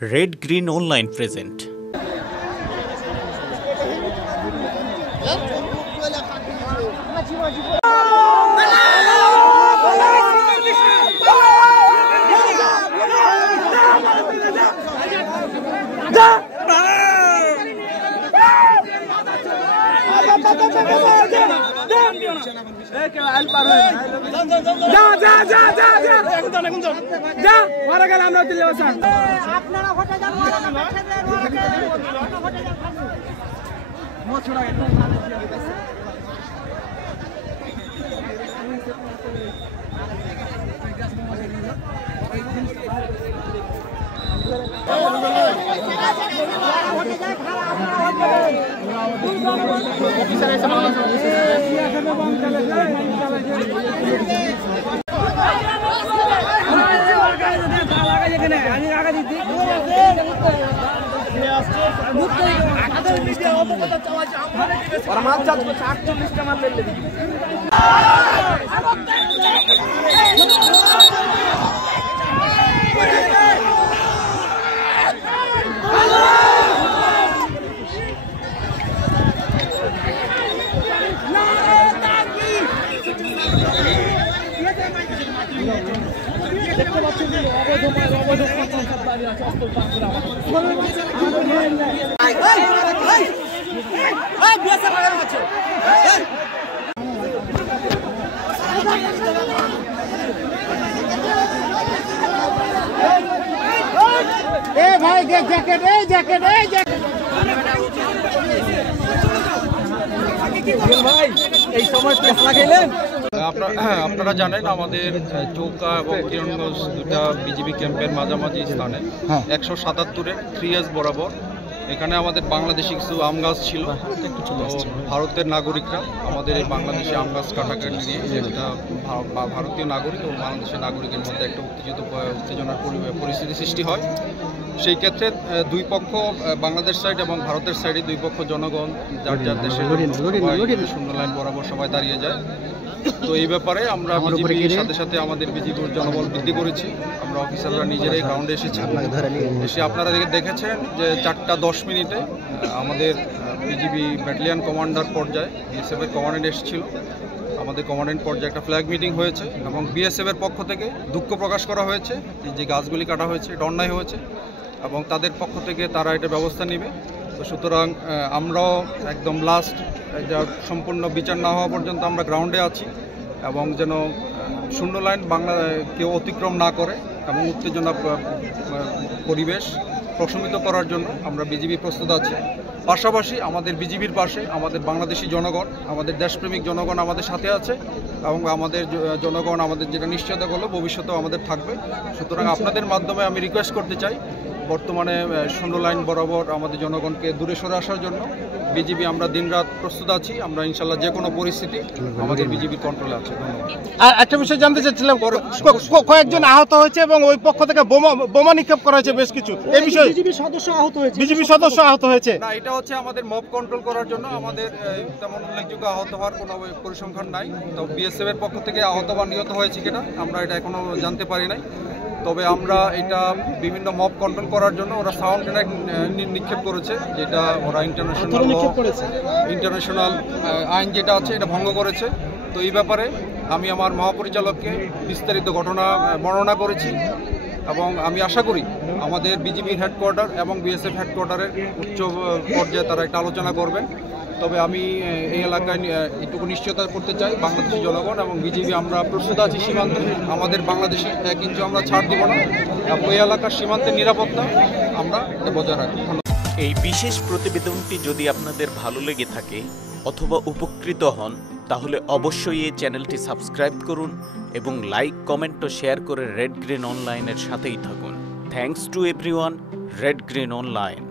Red Green Online present. আপনারা জানেন আমাদের চৌকা এবং কিরণগঞ্জ দুটা বিজিবি ক্যাম্পের মাঝামাঝি স্থানে 177-এর 3S বরাবর এখানে আমাদের বাংলাদেশি কিছু আম গাছ ছিল। ভারতের নাগরিকরা আমাদের এই বাংলাদেশি আম গাছ কাটাকাটি নিয়ে একটা ভারতীয় নাগরিক এবং বাংলাদেশের নাগরিকের মধ্যে একটা উত্তেজনার পরিস্থিতি সৃষ্টি হয়। সেই ক্ষেত্রে দুই পক্ষ, বাংলাদেশ সাইড এবং ভারতের সাইডে দুই পক্ষ জনগণ যার যার দেশের শূন্য লাইন বরাবর সবাই দাঁড়িয়ে যায়। তো এই ব্যাপারে আমরা বিজিবির সাথে সাথে আমাদের বিজিবির জনবল বৃদ্ধি করেছি। আমরা অফিসাররা নিজেরাই গ্রাউন্ডে এসেছি। এসে আপনারা দেখেছেন যে 4:10 আমাদের বিজিবি ব্যাটালিয়ন কমান্ডার পর্যায়ে বিএসএফের কমান্ডেন্ট এসেছিল। আমাদের কমান্ডেন্ট পর্যায়ে একটা ফ্ল্যাগ মিটিং হয়েছে এবং বিএসএফের পক্ষ থেকে দুঃখ প্রকাশ করা হয়েছে যে গাছগুলি কাটা হয়েছে, এটা অন্যায় হয়েছে এবং তাদের পক্ষ থেকে তারা এটা ব্যবস্থা নেবে। তো সুতরাং আমরাও একদম লাস্ট সম্পূর্ণ বিচার না হওয়া পর্যন্ত আমরা গ্রাউন্ডে আছি এবং যেন শূন্য লাইন বাংলা কেউ অতিক্রম না করে এবং উত্তেজনা পরিবেশ প্রশমিত করার জন্য আমরা বিজিবি প্রস্তুত আছি। পাশাপাশি আমাদের বিজিবির পাশে আমাদের বাংলাদেশি জনগণ, আমাদের দেশপ্রেমিক জনগণ আমাদের সাথে আছে এবং আমাদের জনগণ আমাদের যেটা নিশ্চয়তা করলো ভবিষ্যতেও আমাদের থাকবে। সুতরাং আপনাদের মাধ্যমে আমি রিকোয়েস্ট করতে চাই, বর্তমানে শূন্য লাইন বরাবর আমাদের জনগণকে দূরে সরে আসার জন্য বিজিবি আমরা দিনরাত প্রস্তুত আছি। আমরা ইনশাল্লাহ যে কোনো পরিস্থিতি আমাদের বিজিবির কন্ট্রোলে আছে। আর একটা বিষয় জানতে চাচ্ছিলাম, কয়েকজন আহত হয়েছে এবং ওই পক্ষ থেকে বোমা নিক্ষেপ করা হয়েছে বেশ কিছু, এই বিষয়ে বিজিবির সদস্য আহত হয়েছে না, এটা হচ্ছে আমাদের মব কন্ট্রোল করার জন্য। আমাদের তেমন উল্লেখযোগ্য আহত হওয়ার কোনো পরিসংখ্যান নাই। তো বিএসএফ এর পক্ষ থেকে আহত বা নিহত হয়েছে কিনা আমরা এটা এখনো জানতে পারি নাই। তবে আমরা এটা বিভিন্ন মব কন্ট্রোল করার জন্য ওরা সাউন্ড গ্রেনেড নিক্ষেপ করেছে, যেটা ওরা ইন্টারন্যাশনাল আইন যেটা আছে এটা ভঙ্গ করেছে। তো এই ব্যাপারে আমি আমার মহাপরিচালককে বিস্তারিত ঘটনা বর্ণনা করেছি এবং আমি আশা করি আমাদের বিজিবির হেডকোয়ার্টার এবং বিএসএফ হেডকোয়ার্টারের উচ্চ পর্যায়ে তারা একটা আলোচনা করবেন। তবে আমি এই এলাকায় এটুকু নিশ্চয়তা করতে চাই, বাংলাদেশি জনগণ এবং বিজিবি আমরা প্রস্তুত আছি সীমান্তে। আমাদের বাংলাদেশি 1 ইঞ্চি আমরা ছাড় দিব না এবং ওই এলাকার সীমান্তের নিরাপত্তা আমরা বজায় রাখি। এই বিশেষ প্রতিবেদনটি যদি আপনাদের ভালো লেগে থাকে অথবা উপকৃত হন তাহলে অবশ্যই এই চ্যানেলটি সাবস্ক্রাইব করুন এবং লাইক, কমেন্ট ও শেয়ার করে রেড গ্রিন অনলাইনের সাথেই থাকুন। Thanks to everyone. Red green online.